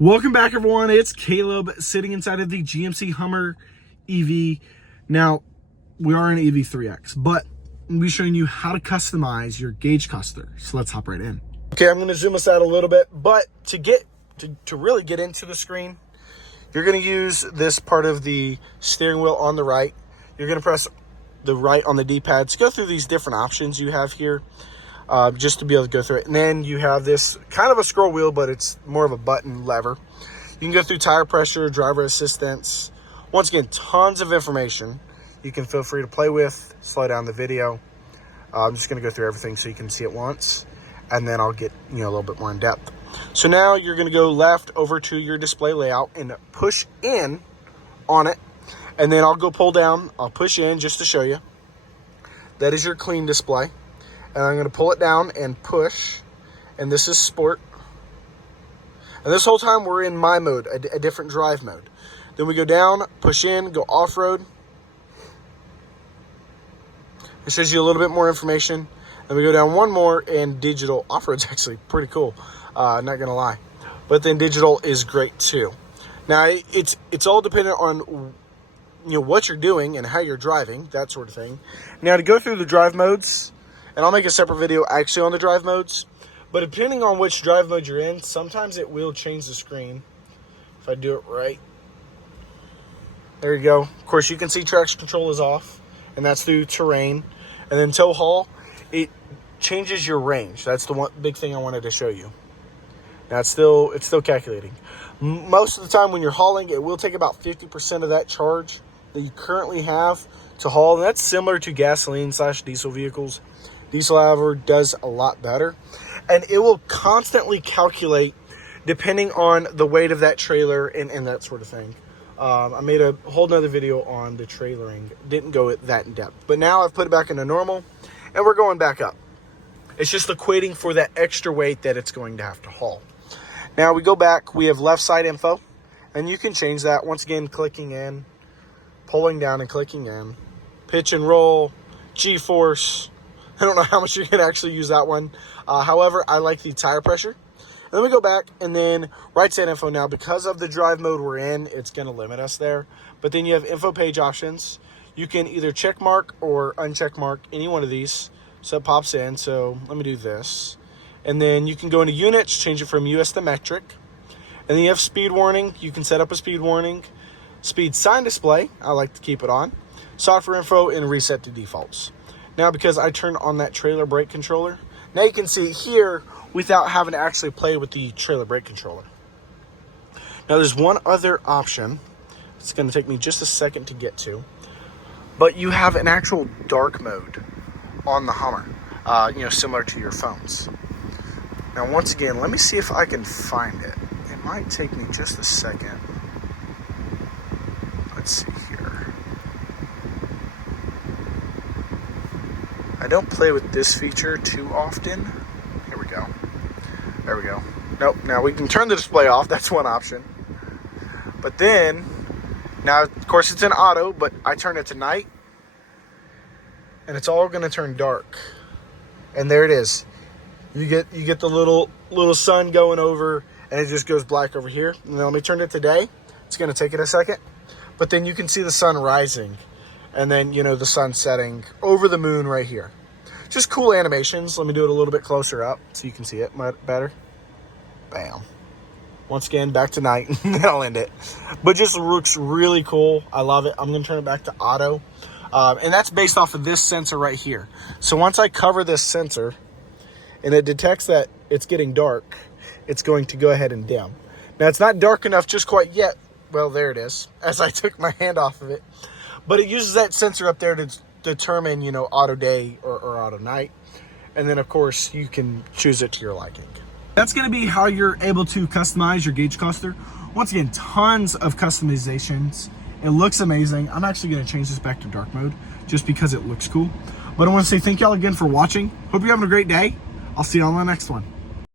Welcome back, everyone. It's Caleb sitting inside of the GMC Hummer EV. Now, we are in EV3X, but I'm going to be showing you how to customize your gauge cluster. So let's hop right in. Okay, I'm going to zoom us out a little bit, but to really get into the screen, you're going to use this part of the steering wheel on the right. You're going to press the right on the D-pad to go through these different options you have here. Just to be able to go through it. And then you have this kind of a scroll wheel, but it's more of a button lever. You can go through tire pressure, driver assistance. Once again, tons of information you can feel free to play with. Slow down the video. I'm just going to go through everything so you can see it once, and then I'll get a little bit more in depth. So now you're going to go left over to your display layout and push in on it, and then I'll go pull down. I'll push in just to show you. That is your clean display. And I'm going to pull it down and push, and this is sport. And this whole time we're in my mode, a different drive mode. Then we go down, push in, go off-road. It shows you a little bit more information. Then we go down one more, and digital. Off-road's actually pretty cool, not going to lie. But then digital is great too. Now, it's all dependent on what you're doing and how you're driving, that sort of thing. Now, to go through the drive modes, and I'll make a separate video actually on the drive modes. But depending on which drive mode you're in, sometimes it will change the screen. If I do it right. There you go. Of course, you can see traction control is off. And that's through terrain. And then tow haul, it changes your range. That's the one big thing I wanted to show you. Now, it's still calculating. Most of the time when you're hauling, it will take about 50% of that charge that you currently have to haul. And that's similar to gasoline/diesel vehicles. Diesel, however, does a lot better, and it will constantly calculate depending on the weight of that trailer and that sort of thing. I made a whole nother video on the trailering. Didn't go that in depth, but now I've put it back into normal, and we're going back up. It's just equating for that extra weight that it's going to have to haul. Now we go back. We have left side info, and you can change that once again, clicking in, pulling down, and clicking in. Pitch and roll, G-force. I don't know how much you can actually use that one. However, I like the tire pressure. And then we go back, and then right side info. Now, because of the drive mode we're in, it's going to limit us there. But then you have info page options. You can either check mark or uncheck mark any one of these. So it pops in. So let me do this. And then you can go into units, change it from US to metric. And then you have speed warning. You can set up a speed warning. Speed sign display. I like to keep it on. Software info and reset to defaults. Now, because I turned on that trailer brake controller, now you can see it here without having to actually play with the trailer brake controller. Now, there's one other option. It's going to take me just a second to get to. But you have an actual dark mode on the Hummer, similar to your phones. Now, once again, let me see if I can find it. It might take me just a second. Let's see here. I don't play with this feature too often. Here we go. There we go. Nope. Now we can turn the display off. That's one option. But then, now of course it's in auto, but I turn it to night, and it's all going to turn dark. And there it is. You get the little sun going over, and it just goes black over here. And then let me turn it to day. It's going to take it a second, but then you can see the sun rising. And then, the sun setting over the moon right here. Just cool animations. Let me do it a little bit closer up so you can see it better. Bam. Once again, back to night. And then I'll end it. But just looks really cool. I love it. I'm going to turn it back to auto. And that's based off of this sensor right here. So once I cover this sensor and it detects that it's getting dark, it's going to go ahead and dim. Now, it's not dark enough just quite yet. Well, there it is. As I took my hand off of it. But it uses that sensor up there to determine, auto day or auto night. And then, of course, you can choose it to your liking. That's going to be how you're able to customize your gauge cluster. Once again, tons of customizations. It looks amazing. I'm actually going to change this back to dark mode just because it looks cool. But I want to say thank y'all again for watching. Hope you're having a great day. I'll see you on the next one.